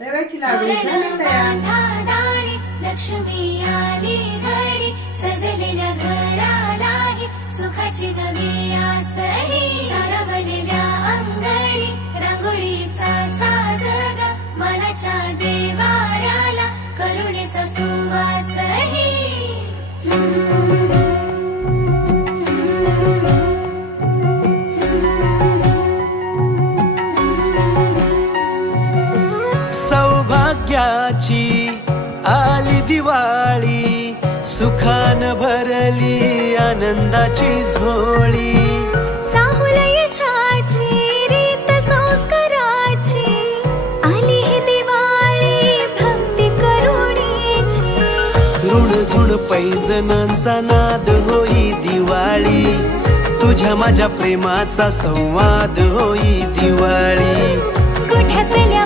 रव्याची लाडू तयार। लक्ष्मी आली घरी, सजलेल्या घरालाही सुखाची नवी आसही। सारवलेल्या अंगणी रांगोळीचा साजग, मनाच्या देवाऱ्याला करुणेचा सुवासही। सौभाग्याची आली दिवाळी, सुखान भरली आनंदाची झोळी। चाहुल यशाची रीत संस्काराची, आली ही दिवाळी भक्ती करुणेची। ऋणझुण पैंजणांचा नाद होई दिवाळी, तुझ्या माझ्या प्रेमाचा संवाद होई दिवाळी। गोठ्यातल्या